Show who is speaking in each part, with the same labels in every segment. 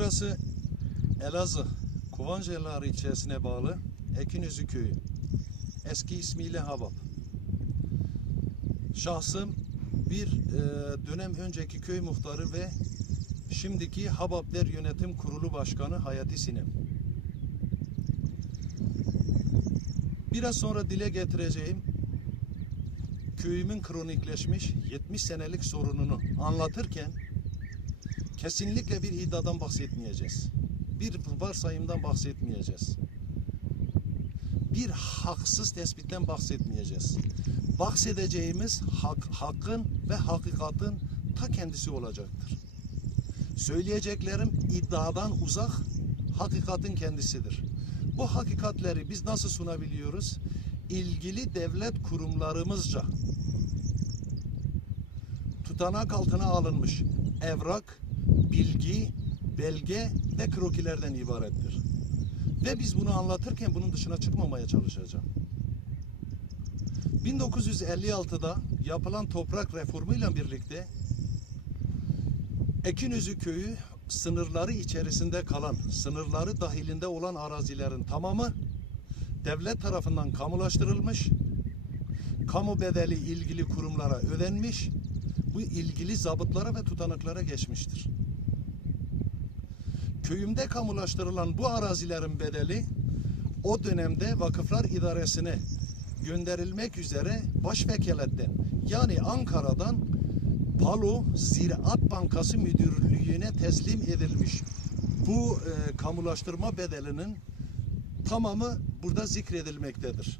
Speaker 1: Burası Elazığ, Kovancalar ilçesine bağlı Ekinözü köyü. Eski ismiyle Habab. Şahsım bir e, dönem önceki köy muhtarı ve şimdiki Hababler Yönetim Kurulu Başkanı Hayati Sinem. Biraz sonra dile getireceğim köyümün kronikleşmiş 70 senelik sorununu anlatırken kesinlikle bir iddiadan bahsetmeyeceğiz. Bir varsayımdan bahsetmeyeceğiz. Bir haksız tespitten bahsetmeyeceğiz. Bahsedeceğimiz hak, hakkın ve hakikatin ta kendisi olacaktır. Söyleyeceklerim iddiadan uzak, hakikatin kendisidir. Bu hakikatleri biz nasıl sunabiliyoruz? İlgili devlet kurumlarımızca tutanak altına alınmış evrak, bilgi, belge ve krokilerden ibarettir. Ve biz bunu anlatırken bunun dışına çıkmamaya çalışacağım. 1956'da yapılan toprak reformuyla birlikte Ekinözü köyü sınırları içerisinde kalan, sınırları dahilinde olan arazilerin tamamı devlet tarafından kamulaştırılmış, kamu bedeli ilgili kurumlara ödenmiş, bu ilgili zabıtlara ve tutanaklara geçmiştir. Köyümde kamulaştırılan bu arazilerin bedeli o dönemde Vakıflar İdaresi'ne gönderilmek üzere Başvekaletten yani Ankara'dan Palo Ziraat Bankası Müdürlüğü'ne teslim edilmiş. Bu e, kamulaştırma bedelinin tamamı burada zikredilmektedir.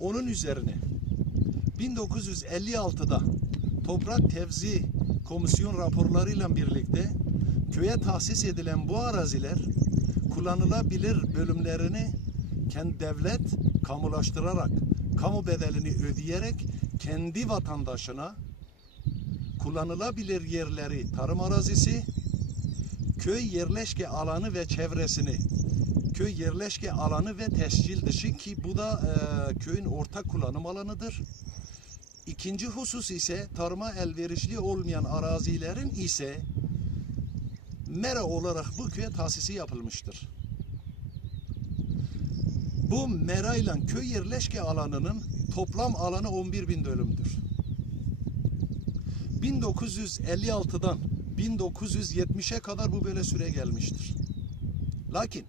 Speaker 1: Onun üzerine 1956'da Toprak Tevzi Komisyon raporlarıyla birlikte köye tahsis edilen bu araziler kullanılabilir bölümlerini kendi devlet kamulaştırarak, kamu bedelini ödeyerek kendi vatandaşına kullanılabilir yerleri tarım arazisi, köy yerleşke alanı ve çevresini köy yerleşke alanı ve tescil dışı ki bu da e, köyün ortak kullanım alanıdır. İkinci husus ise tarıma elverişli olmayan arazilerin ise mera olarak bu köye tahsisi yapılmıştır. Bu mera ile köy yerleşke alanının toplam alanı 11 bin dönümdür. 1956'dan 1970'e kadar bu böyle süre gelmiştir. Lakin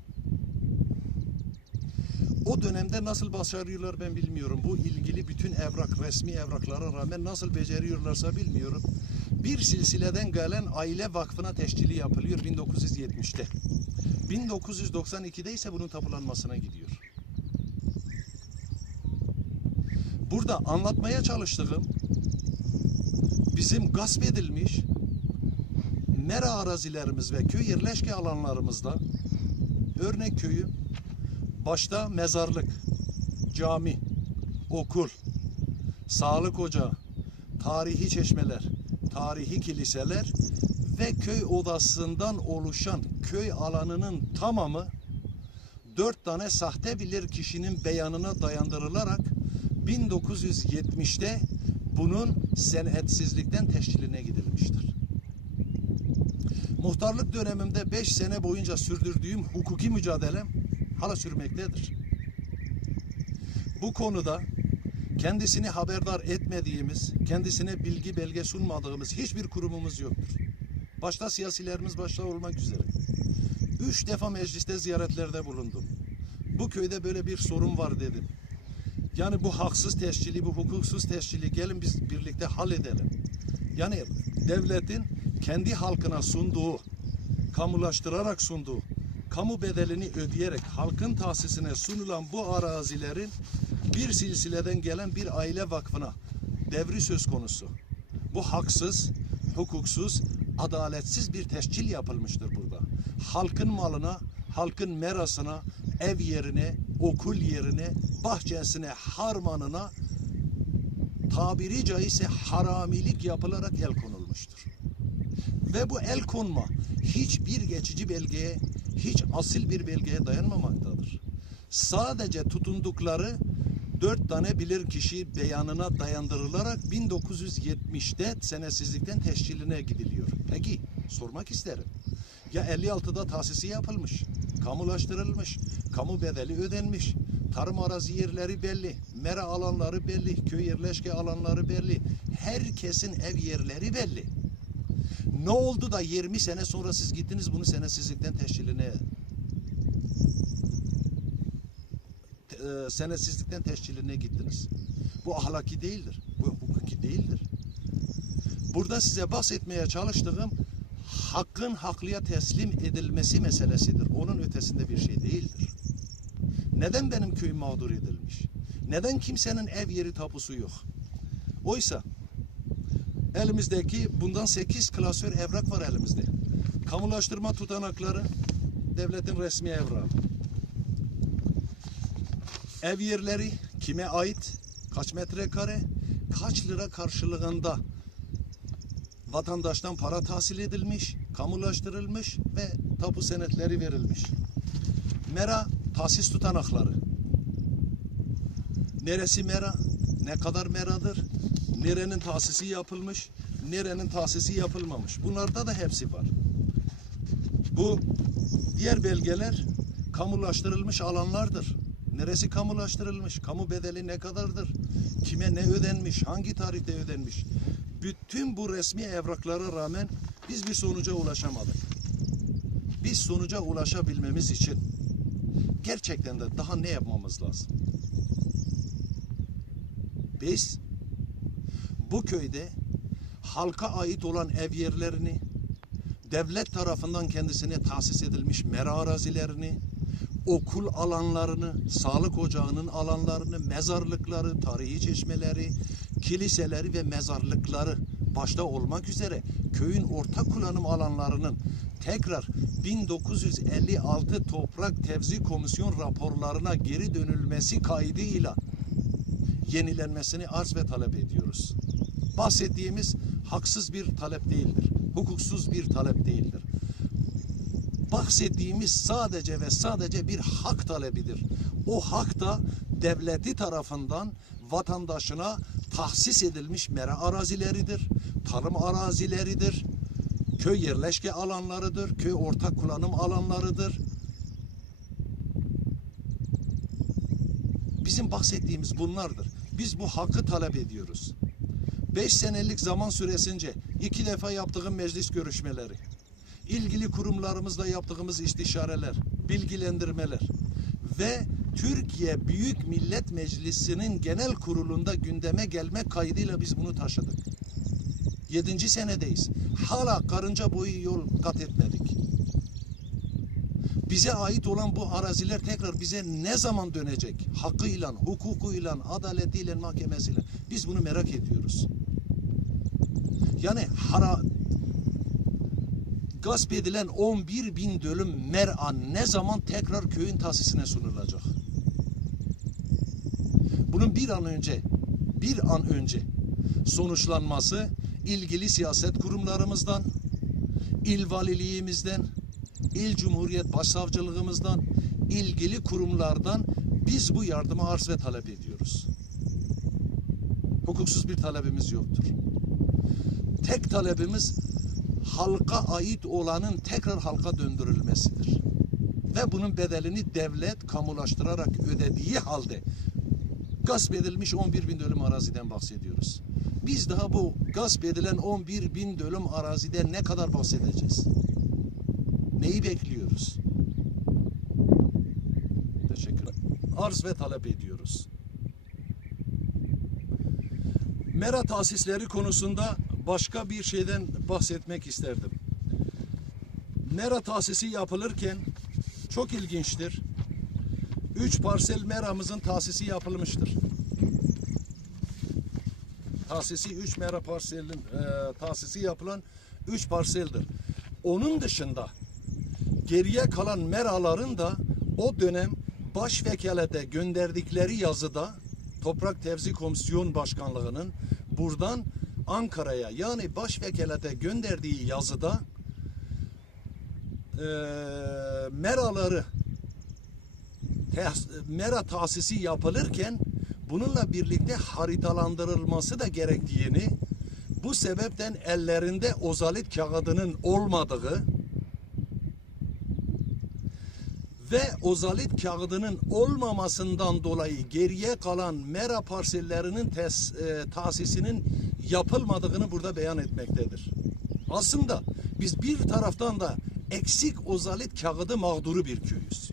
Speaker 1: o dönemde nasıl başarıyorlar ben bilmiyorum. Bu ilgili bütün evrak, resmi evraklara rağmen nasıl beceriyorlarsa bilmiyorum. Bir silsileden gelen aile vakfına teşkili yapılıyor 1970'te. 1992'de ise bunun tapulanmasına gidiyor. Burada anlatmaya çalıştığım bizim gasp edilmiş mera arazilerimiz ve köy yerleşke alanlarımızda örnek köyü başta mezarlık, cami, okul, sağlık ocağı, tarihi çeşmeler, tarihi kiliseler ve köy odasından oluşan köy alanının tamamı dört tane sahte bilir kişinin beyanına dayandırılarak 1970'te bunun senetsizlikten teşkiline gidilmiştir. Muhtarlık dönemimde 5 sene boyunca sürdürdüğüm hukuki mücadelem hala sürmektedir. Bu konuda kendisini haberdar etmediğimiz, kendisine bilgi belge sunmadığımız hiçbir kurumumuz yoktur. Başta siyasilerimiz başta olmak üzere. Üç defa mecliste ziyaretlerde bulundum. Bu köyde böyle bir sorun var dedim. Yani bu haksız teşkili, bu hukuksuz teşkili gelin biz birlikte halledelim. Yani devletin kendi halkına sunduğu, kamulaştırarak sunduğu, kamu bedelini ödeyerek halkın tahsisine sunulan bu arazilerin bir silsileden gelen bir aile vakfına devri söz konusu. Bu haksız, hukuksuz, adaletsiz bir teşkil yapılmıştır burada. Halkın malına, halkın merasına, ev yerine, okul yerine, bahçesine, harmanına tabiri caizse haramilik yapılarak el konulmuştur. Ve bu el konma hiçbir geçici belgeye, hiç asil bir belgeye dayanmamaktadır. Sadece tutundukları dört tane bilir kişi beyanına dayandırılarak 1970'te senesizlikten teşkiline gidiliyor. Peki sormak isterim. Ya 56'da tahsisi yapılmış, kamulaştırılmış, kamu bedeli ödenmiş, tarım arazi yerleri belli, mera alanları belli, köy yerleşke alanları belli, herkesin ev yerleri belli. Ne oldu da 20 sene sonra siz gittiniz bunu senesizlikten teşkiline e, senesizlikten teşkiline gittiniz. Bu ahlaki değildir. Bu hukuki değildir. Burada size bahsetmeye çalıştığım hakkın haklıya teslim edilmesi meselesidir. Onun ötesinde bir şey değildir. Neden benim köyüm mağdur edilmiş? Neden kimsenin ev yeri tapusu yok? Oysa elimizdeki bundan 8 klasör evrak var elimizde. Kamulaştırma tutanakları devletin resmi evrağı. Ev yerleri kime ait? Kaç metrekare? Kaç lira karşılığında vatandaştan para tahsil edilmiş, kamulaştırılmış ve tapu senetleri verilmiş. Mera tahsis tutanakları. Neresi mera? Ne kadar meradır? Nerenin tahsisi yapılmış? Nerenin tahsisi yapılmamış? Bunlarda da hepsi var. Bu diğer belgeler kamulaştırılmış alanlardır. Neresi kamulaştırılmış? Kamu bedeli ne kadardır? Kime ne ödenmiş? Hangi tarihte ödenmiş? Bütün bu resmi evraklara rağmen biz bir sonuca ulaşamadık. Biz sonuca ulaşabilmemiz için gerçekten de daha ne yapmamız lazım? Biz bu köyde halka ait olan ev yerlerini, devlet tarafından kendisine tahsis edilmiş mera arazilerini, okul alanlarını, sağlık ocağının alanlarını, mezarlıkları, tarihi çeşmeleri, kiliseleri ve mezarlıkları başta olmak üzere köyün ortak kullanım alanlarının tekrar 1956 Toprak Tevzi Komisyon raporlarına geri dönülmesi kaydıyla yenilenmesini arz ve talep ediyoruz. Bahsettiğimiz haksız bir talep değildir. Hukuksuz bir talep değildir. Bahsettiğimiz sadece ve sadece bir hak talebidir. O hak da devleti tarafından vatandaşına tahsis edilmiş mera arazileridir, tarım arazileridir, köy yerleşke alanlarıdır, köy ortak kullanım alanlarıdır. Bizim bahsettiğimiz bunlardır. Biz bu hakkı talep ediyoruz. Beş senelik zaman süresince iki defa yaptığım meclis görüşmeleri, ilgili kurumlarımızla yaptığımız istişareler, bilgilendirmeler ve Türkiye Büyük Millet Meclisi'nin genel kurulunda gündeme gelme kaydıyla biz bunu taşıdık. Yedinci senedeyiz. Hala karınca boyu yol kat etmedik. Bize ait olan bu araziler tekrar bize ne zaman dönecek? Hakkıyla, hukukuyla, adaletiyle, mahkemesiyle. Biz bunu merak ediyoruz. Yani hara, gasp edilen 11 bin dönüm mer'a ne zaman tekrar köyün tahsisine sunulacak? Bunun bir an önce, bir an önce sonuçlanması ilgili siyaset kurumlarımızdan, il valiliğimizden, il cumhuriyet başsavcılığımızdan, ilgili kurumlardan biz bu yardımı arz ve talep ediyoruz. Hukuksuz bir talebimiz yoktur. Tek talebimiz halka ait olanın tekrar halka döndürülmesidir. Ve bunun bedelini devlet kamulaştırarak ödediği halde gasp edilmiş 11 bin dönüm araziden bahsediyoruz. Biz daha bu gasp edilen 11 bin dönüm araziden ne kadar bahsedeceğiz? Neyi bekliyoruz? Teşekkür Arz ve talep ediyoruz. Mera tahsisleri konusunda başka bir şeyden bahsetmek isterdim. Mera tahsisi yapılırken çok ilginçtir. Üç parsel meramızın tahsisi yapılmıştır. Tahsisi üç mera parselin e, tahsisi yapılan üç parseldir. Onun dışında geriye kalan meraların da o dönem baş vekalete gönderdikleri yazıda Toprak Tevzi Komisyon Başkanlığı'nın buradan Ankara'ya yani baş vekalete gönderdiği yazıda e, meraları mera tahsisi yapılırken bununla birlikte haritalandırılması da gerektiğini bu sebepten ellerinde ozalit kağıdının olmadığı ve ozalit kağıdının olmamasından dolayı geriye kalan mera parsellerinin tes, e, tahsisinin yapılmadığını burada beyan etmektedir. Aslında biz bir taraftan da eksik ozalit kağıdı mağduru bir köyüz.